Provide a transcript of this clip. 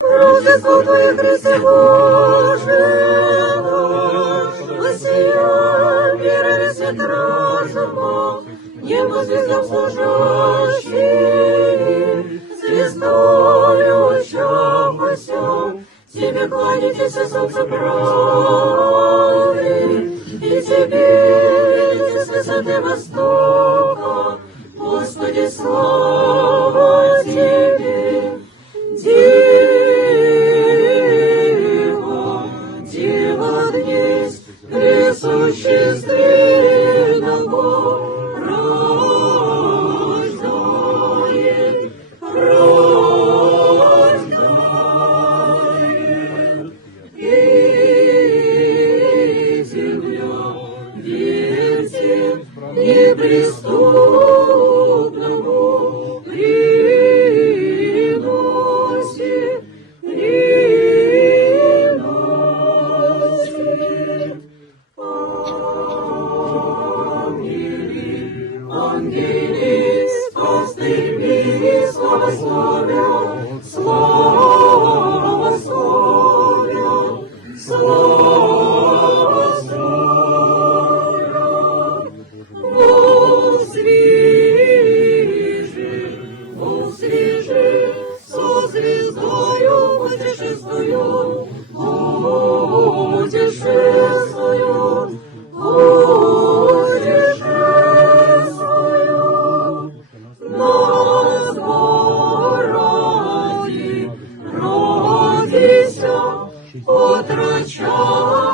Рождество Твое, Христе Боже наш, воссия верой свет разума, небо звездам служащий, звездою очапася, Тебе кланяйтесь, солнце правды, и Тебе видите с высоты востока, Господи, слава Тебе, Дева днесь, пресущественного рождает, и земля верьте неприступному приносит. Ангели с пастырьми славословят, славословят, славословят. Возвижи, со звездою путешествуют, путешествуют, путешествуют. На городе родися, отроча.